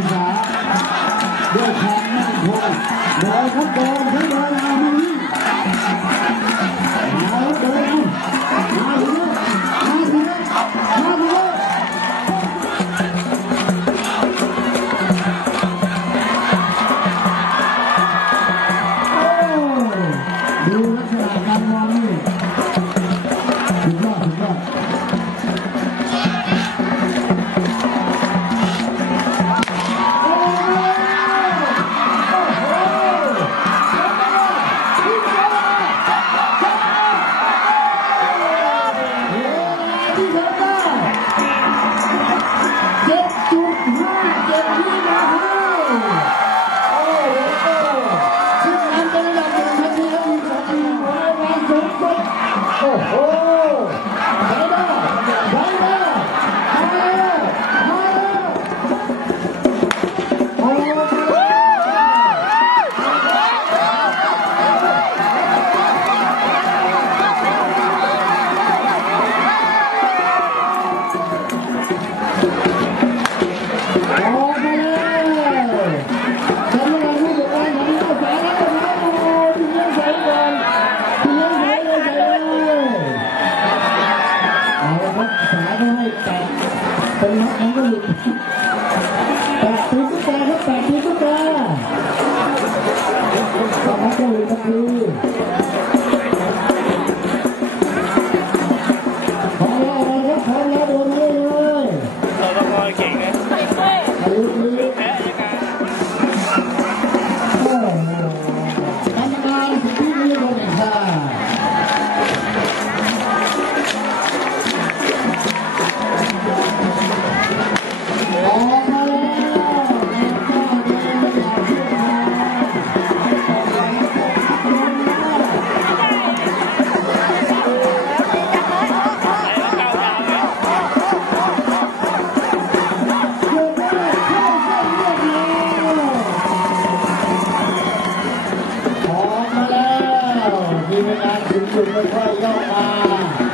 감사합니다. 네, 네. ให้แตกเป็นมัดมันก็หลุดแตกตีตุ๊กตาครับแตกตีตุ๊กตาสองมัดก็หลุดตะกูพอแล้ว มงานถึง